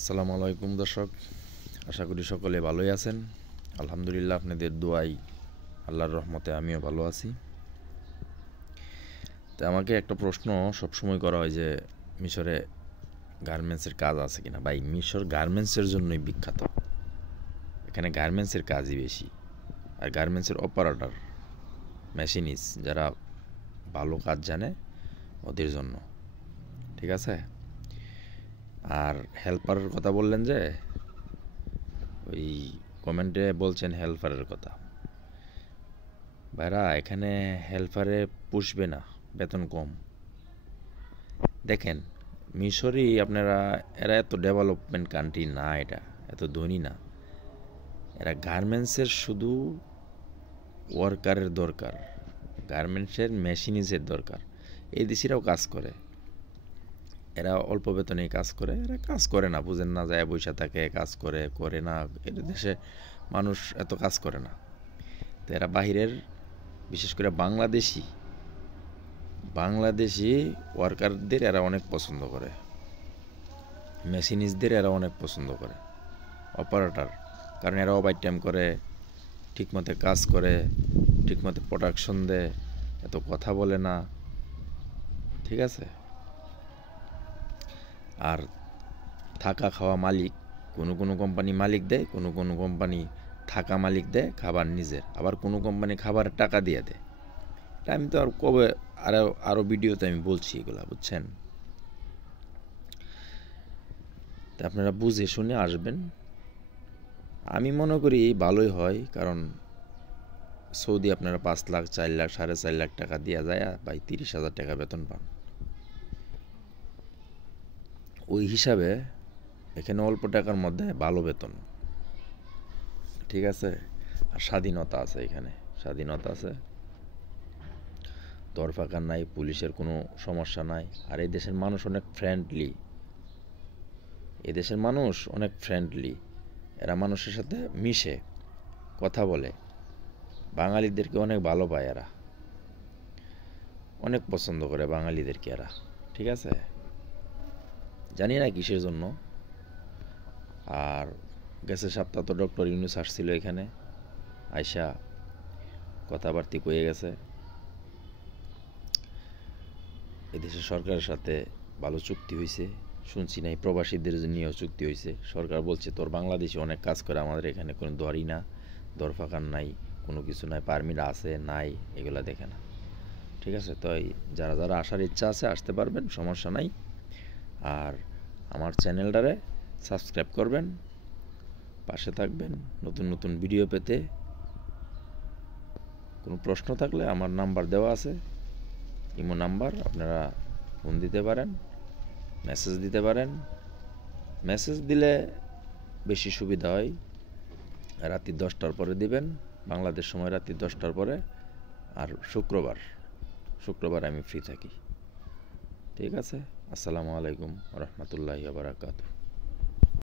আসসালামু আলাইকুম দর্শক, আশা করি সকলে ভালোই আছেন। আলহামদুলিল্লাহ, আপনাদের দোয়াই আল্লাহর রহমতে আমিও ভালো আছি। তো আমাকে একটা প্রশ্ন সবসময় করা হয় যে মিশরে গার্মেন্টসের কাজ আছে কিনা। ভাই, মিশর গার্মেন্টসের জন্যই বিখ্যাত। এখানে গার্মেন্টসের কাজই বেশি। আর গার্মেন্টসের অপারেটর, মেশিনিস্ট যারা ভালো কাজ জানে ওদের জন্য, ঠিক আছে। আর হেল্পারের কথা বললেন যে, ওই কমেন্টে বলছেন হেল্পারের কথা। ভাইরা, এখানে হেল্পারে পুষবে না, বেতন কম। দেখেন, মিশরই আপনারা, এরা এত ডেভেলপমেন্ট কান্ট্রি না, এটা এত ধনী না। এরা গার্মেন্টসের শুধু ওয়ার্কারের দরকার, গার্মেন্টসের মেশিনিসের দরকার। এই দেশিরাও কাজ করে, এরা অল্প বেতনেই কাজ করে। এরা কাজ করে না, বুঝেন না, যায় বৈশা থাকে, কাজ করে না। এর দেশে মানুষ এত কাজ করে না। তো এরা বাহিরের, বিশেষ করে বাংলাদেশি ওয়ার্কারদের এরা অনেক পছন্দ করে, মেশিনিস্টদের এরা অনেক পছন্দ করে, অপারেটর। কারণ এরা ওভার টাইম করে, ঠিকমতো কাজ করে, ঠিকমতো প্রোডাকশন দেয়, এত কথা বলে না, ঠিক আছে। আর থাকা খাওয়া মালিক, কোনো কোম্পানি মালিক দেয়, কোনো কোম্পানি থাকা মালিক দেয়, খাবার নিজের। আবার কোনো কোম্পানি খাবারের টাকা দিয়ে দেয়। আমি তো আর কবে আরও ভিডিওতে আমি বলছি এগুলা, বুঝছেন। তা আপনারা বুঝে শুনে আসবেন। আমি মনে করি ভালোই হয়, কারণ সৌদি আপনারা 5 লাখ, 4 লাখ, 4.5 লাখ টাকা দেওয়া যায়, ভাই 30,000 টাকা বেতন পান। ওই হিসাবে এখানে অল্প টাকার মধ্যে ভালো বেতন, ঠিক আছে। আর স্বাধীনতা আছে, এখানে স্বাধীনতা আছে, দরফাকার নাই, পুলিশের কোনো সমস্যা নাই। আর এই দেশের মানুষ অনেক ফ্রেন্ডলি, এরা মানুষের সাথে মিশে, কথা বলে, বাঙালিদেরকে অনেক ভালো পায়। এরা অনেক পছন্দ করে বাঙালিদেরকে এরা, ঠিক আছে। জানি না কিসের জন্য। আর গেছে সপ্তাহ তো ডক্টর ইউনূস আসছিল এখানে, আইসা কথাবার্তি কয়ে গেছে। এদেশের সরকারের সাথে ভালো চুক্তি হয়েছে, শুনছি নাই প্রবাসীদের নিয়েও চুক্তি হয়েছে। সরকার বলছে, তোর বাংলাদেশে অনেক কাজ করে, আমাদের এখানে কোনো দরই না, দরফাকার নাই, কোনো কিছু নাই, পারমিট আছে নাই, এগুলা দেখে না, ঠিক আছে। তো যারা আসার ইচ্ছা আছে আসতে পারবেন, সমস্যা নাই। আর আমার চ্যানেলটারে সাবস্ক্রাইব করবেন, পাশে থাকবেন নতুন ভিডিও পেতে। কোনো প্রশ্ন থাকলে আমার নাম্বার দেওয়া আছে, ইমো নাম্বার, আপনারা ফোন দিতে পারেন, মেসেজ দিতে পারেন। মেসেজ দিলে বেশি সুবিধা হয়, রাত্রি 10টার পরে দিবেন, বাংলাদেশ সময় রাত্রি 10টার পরে। আর শুক্রবার আমি ফ্রি থাকি, ঠিক আছে। আসসালামু আলাইকুম রহমতুল্লাহি ওয়া বারাকাতুহু।